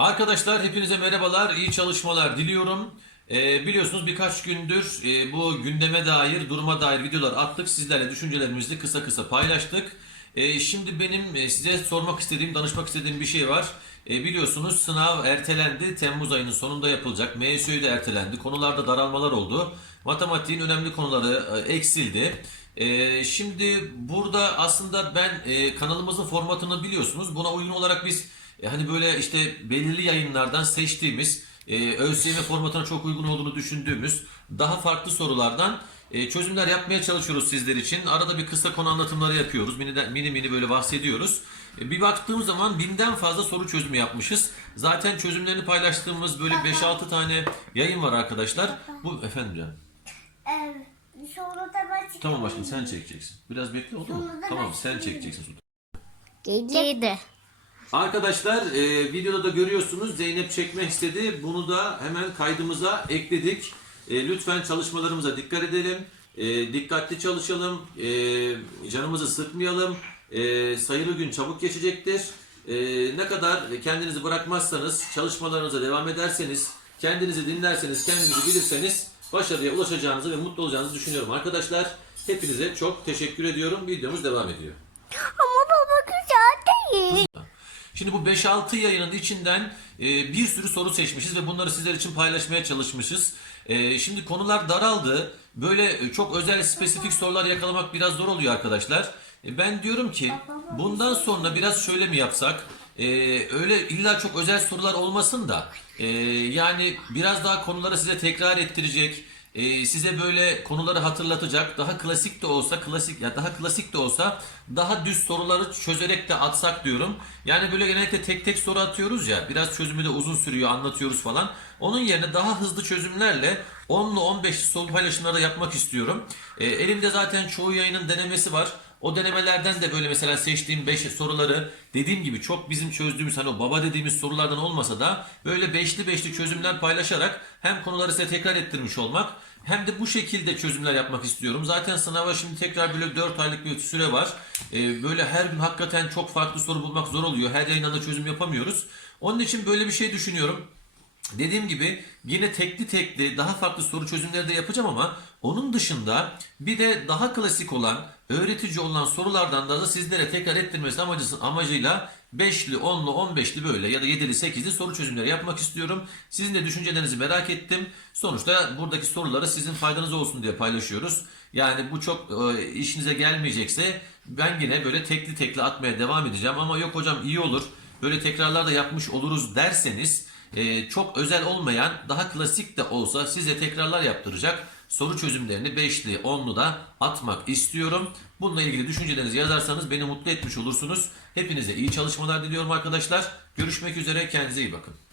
Arkadaşlar hepinize merhabalar, iyi çalışmalar diliyorum. Ee, biliyorsunuz birkaç gündür e, bu gündeme dair, duruma dair videolar attık. Sizlerle düşüncelerimizi kısa kısa paylaştık. Ee, şimdi benim e, size sormak istediğim, danışmak istediğim bir şey var. E, biliyorsunuz sınav ertelendi. Temmuz ayının sonunda yapılacak. MSÜ de ertelendi. Konularda daralmalar oldu. Matematiğin önemli konuları e, eksildi. E, şimdi burada aslında ben e, kanalımızın formatını biliyorsunuz. Buna uygun olarak biz e, hani böyle işte belirli yayınlardan seçtiğimiz e, ÖSYM formatına çok uygun olduğunu düşündüğümüz daha farklı sorulardan e, çözümler yapmaya çalışıyoruz sizler için. Arada bir kısa konu anlatımları yapıyoruz. Mini mini, mini böyle bahsediyoruz. E, bir baktığım zaman binden fazla soru çözümü yapmışız. Zaten çözümlerini paylaştığımız böyle 5-6 tane yayın var arkadaşlar. Bu efendim canım. Sonra da ben Tamam aşkım sen çekeceksin. Biraz bekle olur mu? Tamam sen çekeceksin. Yedi. Arkadaşlar e, videoda da görüyorsunuz Zeynep çekmek istedi. Bunu da hemen kaydımıza ekledik. E, lütfen çalışmalarımıza dikkat edelim. E, dikkatli çalışalım. E, canımızı sıkmayalım. E, sayılı gün çabuk geçecektir. E, ne kadar kendinizi bırakmazsanız, çalışmalarınıza devam ederseniz, kendinizi dinlerseniz, kendinizi bilirseniz başarıya ulaşacağınızı ve mutlu olacağınızı düşünüyorum arkadaşlar. Hepinize çok teşekkür ediyorum. Videomuz devam ediyor. Ama. Şimdi bu 5-6 yayının içinden e, bir sürü soru seçmişiz ve bunları sizler için paylaşmaya çalışmışız. E, şimdi konular daraldı. Böyle e, çok özel spesifik sorular yakalamak biraz zor oluyor arkadaşlar. Ben diyorum ki bundan sonra biraz şöyle mi yapsak? E, öyle illa çok özel sorular olmasın da e, yani biraz daha konuları size tekrar ettirecek. E, size böyle konuları hatırlatacak daha klasik de olsa klasik ya daha klasik de olsa daha düz soruları çözerek de atsak diyorum. Yani böyle genellikle tek tek soru atıyoruz ya biraz çözümü de uzun sürüyor anlatıyoruz falan. Onun yerine daha hızlı çözümlerle 10'lu 15'li soru paylaşımları yapmak istiyorum. E, elimde zaten çoğu yayının denemesi var. O denemelerden de böyle mesela seçtiğim 5 soruları dediğim gibi çok bizim çözdüğümüz hani o baba dediğimiz sorulardan olmasa da böyle beşli beşli çözümler paylaşarak hem konuları size tekrar ettirmiş olmak hem de bu şekilde çözümler yapmak istiyorum. Zaten sınava şimdi tekrar böyle 4 aylık bir süre var. Ee, böyle her gün hakikaten çok farklı soru bulmak zor oluyor. Her yayında da çözüm yapamıyoruz. Onun için böyle bir şey düşünüyorum. Dediğim gibi yine tekli tekli daha farklı soru çözümleri de yapacağım ama onun dışında bir de daha klasik olan, öğretici olan sorulardan da sizlere tekrar ettirmesi amacı, amacıyla 5'li, 10'lu, 15'li böyle ya da 7'li, 8'li soru çözümleri yapmak istiyorum. Sizin de düşüncelerinizi merak ettim. Sonuçta buradaki soruları sizin faydanız olsun diye paylaşıyoruz. Yani bu çok e, işinize gelmeyecekse ben yine böyle tekli tekli atmaya devam edeceğim ama yok hocam iyi olur. Böyle tekrarlar da yapmış oluruz derseniz e, çok özel olmayan daha klasik de olsa size tekrarlar yaptıracak soru çözümlerini 5'li 10'lu da atmak istiyorum. Bununla ilgili düşüncelerinizi yazarsanız beni mutlu etmiş olursunuz. Hepinize iyi çalışmalar diliyorum arkadaşlar. Görüşmek üzere kendinize iyi bakın.